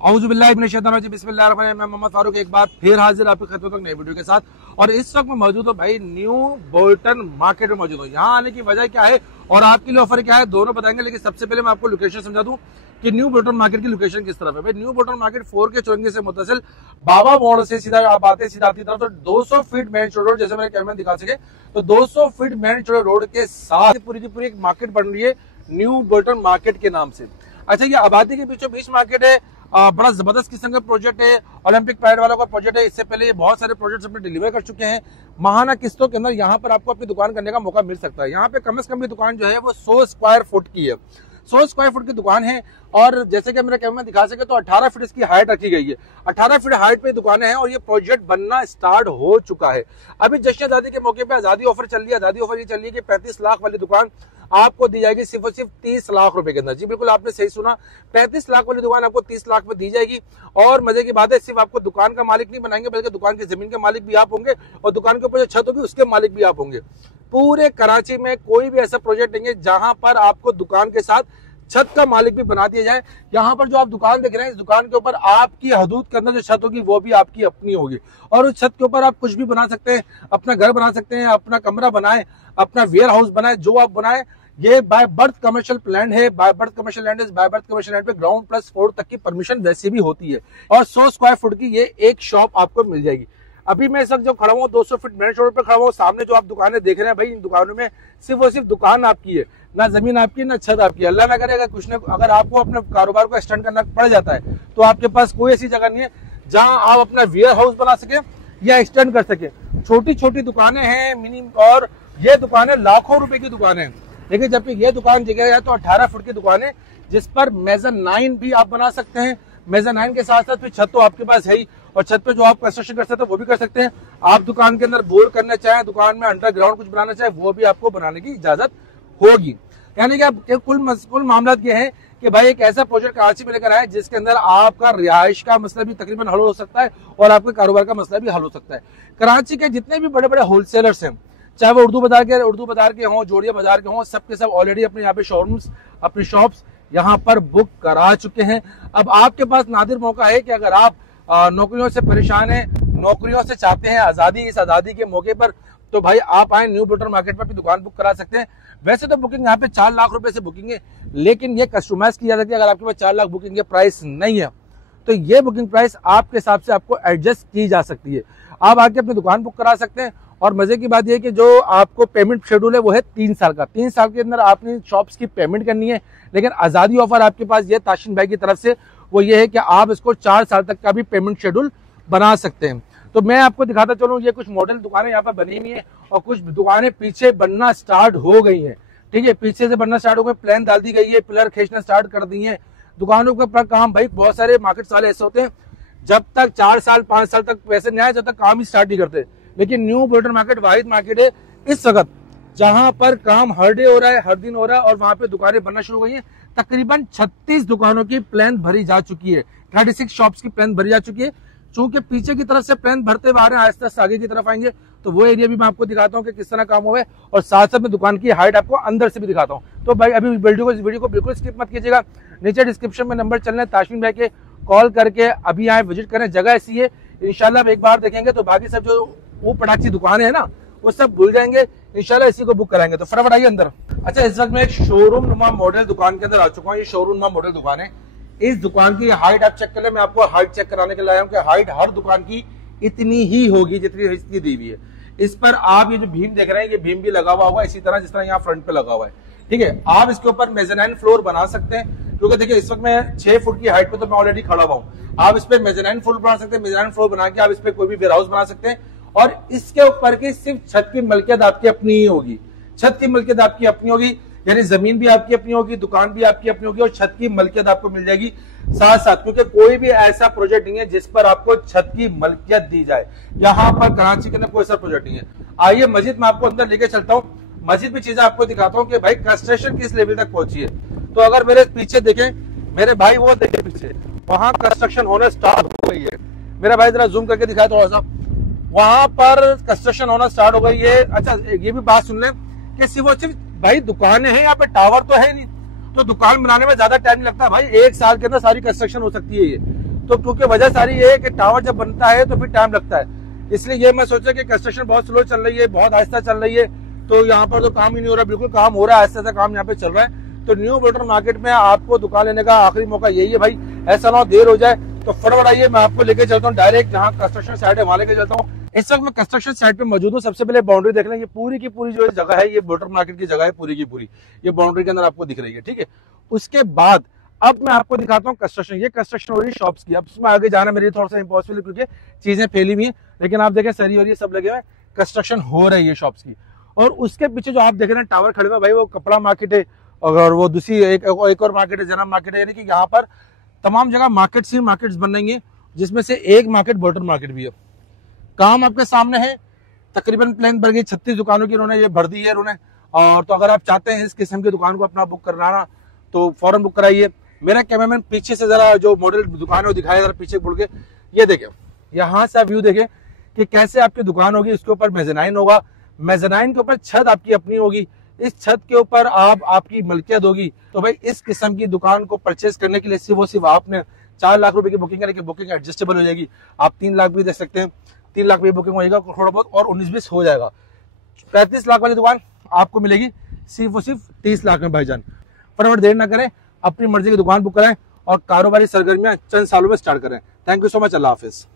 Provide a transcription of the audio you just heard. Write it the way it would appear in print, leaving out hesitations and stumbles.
औज़ुबिल्लाहि मिनश्शैतानिर्रजीम बिस्मिल्लाहिर्रहमानिर्रहीम। मैं मोहम्मद फारूक एक बार फिर हाजिर आपकी खिदमत तक नई वीडियो के साथ। और इस वक्त मैं मौजूद हूँ भाई न्यू बोल्टन मार्केट में मौजूद हूँ। यहाँ आने की वजह क्या है और आपके लिए ऑफर क्या है दोनों बताएंगे, लेकिन सबसे पहले मैं आपको लोकेशन समझा दूं कि न्यू बोल्टन मार्केट की लोकेशन किस तरफ है। भाई न्यू बोल्टन मार्केट 4 के चुरंगी से मुतसिल बाबा मोड़ से सीधा आप आते सीधा आपकी तरफ तो 200 फीट मेन रोड, जैसे मैंने कैमरा दिखा सके तो 200 फीट मेन रोड के साथ पूरी की पूरी एक मार्केट बन रही है न्यू बोल्टन मार्केट के नाम से। अच्छा, ये आबादी के बीचों बीच मार्केट है, बड़ा जबरदस्त किस्म का प्रोजेक्ट है, ओलंपिक पैड वालों का प्रोजेक्ट है। इससे पहले ये बहुत सारे प्रोजेक्ट्स अपने डिलीवर कर चुके हैं। महाना किस्तों के अंदर यहाँ पर आपको अपनी दुकान करने का मौका मिल सकता है। यहाँ पे कम से कम की दुकान जो है वो 100 स्क्वायर फुट की है, 100 स्क्वायर फुट की दुकान है। और जैसे कि मेरे कैमरे में दिखा सके तो 18 फीट इसकी हाइट रखी गई है। 18 फीट हाइट पे दुकानें हैं और ये प्रोजेक्ट बनना स्टार्ट हो चुका है। अभी जश्न आजादी के मौके पे आजादी ऑफर चल रही है। आजादी ऑफर ये चल रही है कि 35 लाख वाली दुकान आपको दी जाएगी सिर्फ और सिर्फ 30 लाख रुपए के अंदर। जी बिल्कुल आपने सही सुना, 35 लाख वाली दुकान आपको 30 लाख में दी जाएगी। और मजे की बात है, सिर्फ आपको दुकान का मालिक नहीं बनाएंगे बल्कि दुकान की जमीन के मालिक भी आप होंगे और दुकान के ऊपर जो छत होगी उसके मालिक भी आप होंगे। पूरे कराची में कोई भी ऐसा प्रोजेक्ट नहीं है जहां पर आपको दुकान के साथ छत का मालिक भी बना दिया जाए। यहाँ पर जो आप दुकान देख रहे हैं इस दुकान के ऊपर आपकी हदूद के अंदर जो छत होगी वो भी आपकी अपनी होगी और उस छत के ऊपर आप कुछ भी बना सकते हैं, अपना घर बना सकते हैं, अपना कमरा बनाए, अपना वेयर हाउस बनाए, जो आप बनाए। ये बाय बर्थ कमर्शियल प्लान है। बाय बर्थ कमर्शियल लैंड है। बाय बर्थ कमर्शियल लैंड पे ग्राउंड प्लस 4 तक की परमिशन वैसे भी होती है और 100 स्क्वायर फुट की ये एक शॉप आपको मिल जाएगी। अभी मैं इस वक्त जब खड़ा हूँ 200 फीट मेन रोड पर खड़ा हूँ, सामने जो आप दुकानें देख रहे हैं भाई इन दुकानों में सिर्फ और सिर्फ दुकान आपकी है, ना जमीन आपकी ना छत आपकी। अल्लाह ना करे अगर आपको अपने कारोबार को एक्सटेंड करना पड़ जाता है तो आपके पास कोई ऐसी जगह नहीं है जहां आप अपना वेयर हाउस बना सके या एक्सटेंड कर सके। छोटी छोटी दुकानें हैं मिनिमम, और ये दुकानें लाखों रुपए की दुकानें हैं। लेकिन जबकि ये दुकान जगह है तो 18 फुट की दुकान है जिस पर मेज़ानाइन भी आप बना सकते हैं। मेज़ानाइन के साथ साथ फिर छत तो आपके पास है ही, और छत पे जो आप कंस्ट्रक्शन कर सकते हैं वो भी कर सकते हैं। आप दुकान के अंदर बोर करना चाहें, दुकान में अंडरग्राउंड कुछ बनाना चाहें, वो भी आपको बनाने की इजाजत होगी। यानी कि कुल मामला ये है कि भाई एक ऐसा प्रोजेक्ट कराची में लेकर आए जिसके अंदर आपका रिहाइश का मसला भी तकरीबन हल हो सकता है और आपके कारोबार का मसला भी हल हो सकता है। कराची के जितने भी बड़े बड़े होलसेलर्स हैं, चाहे वो उर्दू बाजार के हों, जोड़िया बाजार के हों, सबके सब ऑलरेडी अपने यहाँ पे शोरूम्स, अपनी शॉप्स यहाँ पर बुक करा चुके हैं। अब आपके पास नादिर मौका है कि अगर आप नौकरियों से परेशान हैं, नौकरियों से चाहते हैं आजादी, इस आजादी के मौके पर, तो भाई आप आए न्यू बोल्टन मार्केट पर अपनी दुकान बुक करा सकते हैं। वैसे तो बुकिंग यहाँ पे 4 लाख रुपए से बुकिंग है, लेकिन ये कस्टमाइज की जा सकती है। अगर आपके पास 4 लाख बुकिंग के प्राइस नहीं है तो ये बुकिंग प्राइस आपके हिसाब से आपको एडजस्ट की जा सकती है। आप आके अपनी दुकान बुक करा सकते हैं। और मजे की बात यह कि जो आपको पेमेंट शेड्यूल है वो है 3 साल का। 3 साल के अंदर आपने शॉप्स की पेमेंट करनी है। लेकिन आजादी ऑफर आपके पास ये ताशिन भाई की तरफ से वो ये है कि आप इसको 4 साल तक का भी पेमेंट शेड्यूल बना सकते हैं। तो मैं आपको दिखाता चलूं, ये कुछ मॉडल दुकानें यहाँ पर बनी हुई है और कुछ दुकानें पीछे बनना स्टार्ट हो गई है। ठीक है, पीछे से बनना स्टार्ट हो गए, प्लान डाल दी गई है, पिलर खींचना स्टार्ट कर दी है। दुकानों के ऊपर काम भाई बहुत सारे मार्केट वाले ऐसे होते हैं जब तक 4 साल 5 साल तक पैसे नहीं आए जब तक काम ही स्टार्ट नहीं करते। लेकिन न्यू बोल्टन मार्केट वाहिद मार्केट है इस वक्त जहां पर काम हर डे हो रहा है, हर दिन हो रहा है और वहां पे दुकानें बनना शुरू हो गई हैं। तकरीबन 36 दुकानों की प्लान भरी जा चुकी है, 36 शॉप्स की प्लान भरी जा चुकी है। चूंकि पीछे की तरफ से प्लान भरते हुए आ रहे हैं, आहिस्ता आहिस्ता आगे की तरफ आएंगे तो वो एरिया भी मैं आपको दिखाता हूँ कि किस तरह काम हुआ है और साथ साथ में दुकान की हाइट आपको अंदर से भी दिखाता हूँ। तो भाई अभी वीडियो को बिल्कुल स्किप मत कीजिएगा। नीचे डिस्क्रिप्शन में नंबर चल रहे हैं, ताशमीन भाई के कॉल करके अभी आए, विजिट करें। जगह ऐसी है इंशाल्लाह एक बार देखेंगे तो बाकी सब जो वो पटाखी दुकानें है ना वो सब भूल जाएंगे। इंशाल्लाह इसी को बुक कराएंगे। तो फटाफट आइए अंदर। अच्छा, इस वक्त मैं एक शोरूम नुमा मॉडल दुकान के अंदर आ चुका हूँ। ये शोरूम नुमा मॉडल दुकान है। इस दुकान की हाइट आप चेक कर ले। मैं आपको हाइट चेक कराने के लिए आया हूँ कि हाइट हर दुकान की इतनी ही होगी जितनी इसकी दी हुई है। इस पर आप ये जो भीम देख रहे हैं ये भीम भी लगा हुआ होगा इसी तरह जिस तरह यहाँ फ्रंट पे लगा हुआ है। ठीक है, आप इसके ऊपर मेज़ानाइन फ्लोर बना सकते हैं क्योंकि देखिए इस वक्त मैं 6 फुट की हाइट पे तो मैं ऑलरेडी खड़ा हुआ हूँ। आप इस पे मेज़ानाइन फ्लोर बना सकते हैं। मेज़ानाइन फ्लोर बना के आप इस पे कोई भी वेयर हाउस बना सकते हैं और इसके ऊपर की सिर्फ छत की मलकियत आपकी अपनी ही होगी। छत की मलकियत आपकी अपनी होगी, यानी जमीन भी आपकी अपनी होगी, दुकान भी आपकी अपनी होगी और छत की मलकियत आपको मिल जाएगी साथ साथ। क्योंकि कोई भी ऐसा प्रोजेक्ट नहीं है जिस पर आपको छत की मलकियत दी जाए। यहाँ पर कराची के अंदर कोई ऐसा प्रोजेक्ट नहीं है। आइए मस्जिद में आपको अंदर लेके चलता हूँ, मस्जिद में चीजें आपको दिखाता हूँ कि भाई कंस्ट्रक्शन किस लेवल तक पहुंची है। तो अगर मेरे पीछे देखें, मेरे भाई वो देखे पीछे, वहां कंस्ट्रक्शन होना स्टार्ट हो गई है। मेरा भाई जरा जूम करके दिखाया थोड़ा सा, वहां पर कंस्ट्रक्शन होना स्टार्ट हो गई है। अच्छा, ये भी बात सुन लें कि सिर्फ भाई दुकानें हैं, यहाँ पे टावर तो है नहीं, तो दुकान बनाने में ज्यादा टाइम नहीं लगता भाई। 1 साल के अंदर सारी कंस्ट्रक्शन हो सकती है। ये तो क्योंकि वजह सारी ये है कि टावर जब बनता है तो फिर टाइम लगता है, इसलिए ये मैं सोचा कि कंस्ट्रक्शन बहुत स्लो चल रही है, बहुत आहिस्ता चल रही है, तो यहाँ पर तो काम ही नहीं हो रहा, बिल्कुल काम हो रहा है, आहिस्ता काम यहाँ पे चल रहा है। तो न्यू बोल्टन मार्केट में आपको दुकान लेने का आखिरी मौका यही है भाई, ऐसा ना हो देर हो जाए। तो फटाफट आइए, मैं आपको लेके चलता हूँ डायरेक्ट जहाँ कंस्ट्रक्शन साइट है वहां लेके चलता हूँ। इस वक्त मैं कंस्ट्रक्शन साइट पे मौजूद हूँ। सबसे पहले बाउंड्री देख लें, ये पूरी की पूरी जो जगह है ये बोल्टन मार्केट की जगह है, पूरी की पूरी ये बाउंड्री के अंदर आपको दिख रही है, ठीक है। उसके बाद अब मैं आपको दिखाता हूँ कंस्ट्रक्शन, ये कंस्ट्रक्शन हो रही है शॉप्स की। अब उसमें आगे जाना मेरे थोड़ा सा इम्पॉसिबल क्योंकि चीजें फैली हुई है, लेकिन आप देखें सरी और ये सब लगे हुए, कंस्ट्रक्शन हो रही है शॉप्स की। और उसके पीछे जो आप देख रहे हैं टावर खड़े हुए भाई, वो कपड़ा मार्केट है, और वो दूसरी एक और मार्केट है, जनाब मार्केट है। यानी कि यहाँ पर तमाम जगह मार्केट्स ही मार्केट्स बन रही है, जिसमें से एक मार्केट बोल्टन मार्केट भी है। काम आपके सामने है, तकरीबन प्लान भर गई, 36 दुकानों की इन्होंने ये भर दी है इन्होंने। और तो अगर आप चाहते हैं इस किस्म की दुकान को अपना बुक कराना तो फौरन बुक कराइए। मेरा कैमरामैन पीछे से जरा जो मॉडल दुकान है वो दिखाया, जरा पीछे मुड़ के ये देखें, यहाँ से आप व्यू देखें कि कैसे आपकी दुकान होगी। इसके ऊपर मेज़नाइन होगा, मेज़नाइन के ऊपर छत आपकी अपनी होगी, इस छत के ऊपर आपकी मलकियत होगी। तो भाई इस किस्म की दुकान को परचेज करने के लिए सिर्फ आपने 4 लाख रुपए की बुकिंग करें कि बुकिंग एडजस्टेबल हो जाएगी। आप 3 लाख भी दे सकते हैं, 3 लाख भी बुकिंग हो जाएगा थोड़ा बहुत, और 19-20 हो जाएगा। 35 लाख वाली दुकान आपको मिलेगी सिर्फ 30 लाख में भाईजान। फटाफट देर ना करें, अपनी मर्जी की दुकान बुक कराएं और कारोबारी सरगर्मियां चंद सालों में स्टार्ट करें। Thank you so much, Allah Hafiz.